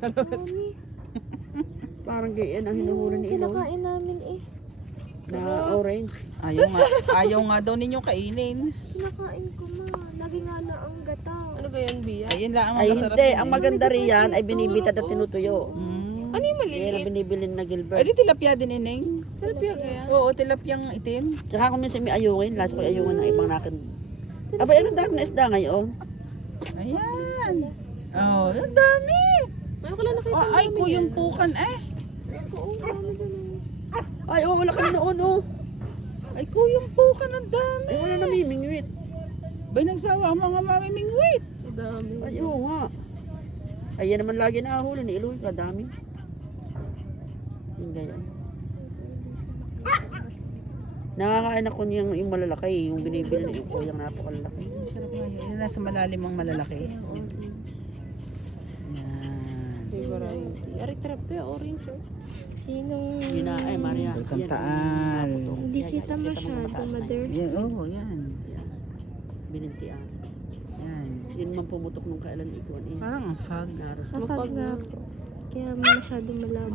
Mami, Parang ganyan ang hinuhuli ni Ilaw. kinakain namin eh. Na orange. Ayaw nga daw ninyong kainin. Kinakain ko ma. Lagi nga na ang gata. Ano ba yan, Bia? Ayun lang ang Ay masarap. hindi, ang maganda riyan ay binibitad at tinutuyo. Ano yung Yan ang maliit? binibilin na Ay, Gilbert. di tilapia din, Ineng. Tilapia kaya? Oo, tilapyang itim. Tsaka kung minsan may ayungin, last ko ayungin ng ibang nakin. Abay, ano dami na isda ngayon? Ayan. Oh, ang dami. Ano ko lang nakita? Ay, kuyong pukan eh. Ayan ko, oh, dami dun eh. Ay, oo, wala ka na noon, oh. Ay, kuyong pukan, ang dami. Ay, wala namimingwit. Bay, nagsawa ang mga mamimingwit. Ang dami. Ay, oo nga. Ay, yan naman lagi nakahuli ni Iloy, kadami. Yung ganyan. Nakakain ako niyang yung malalaki, yung binibili na yung kuyang napakalaki. Ang sarap nga yun. Yung nasa malalim ang malalaki. Yan. May variety. Ari, tilapia, orange. Oh. Sinong... Yun na, ay Maria. Bulkan yan, Taal. Hindi Yan, kita yan, masyado, mataas na mother. Yan, oh, yan. Yan. Binintian. Yan. Yun man pumutok nung kailan ikuan. Parang ang fog. Naros. Kapag nga po. Kaya masyado malabo.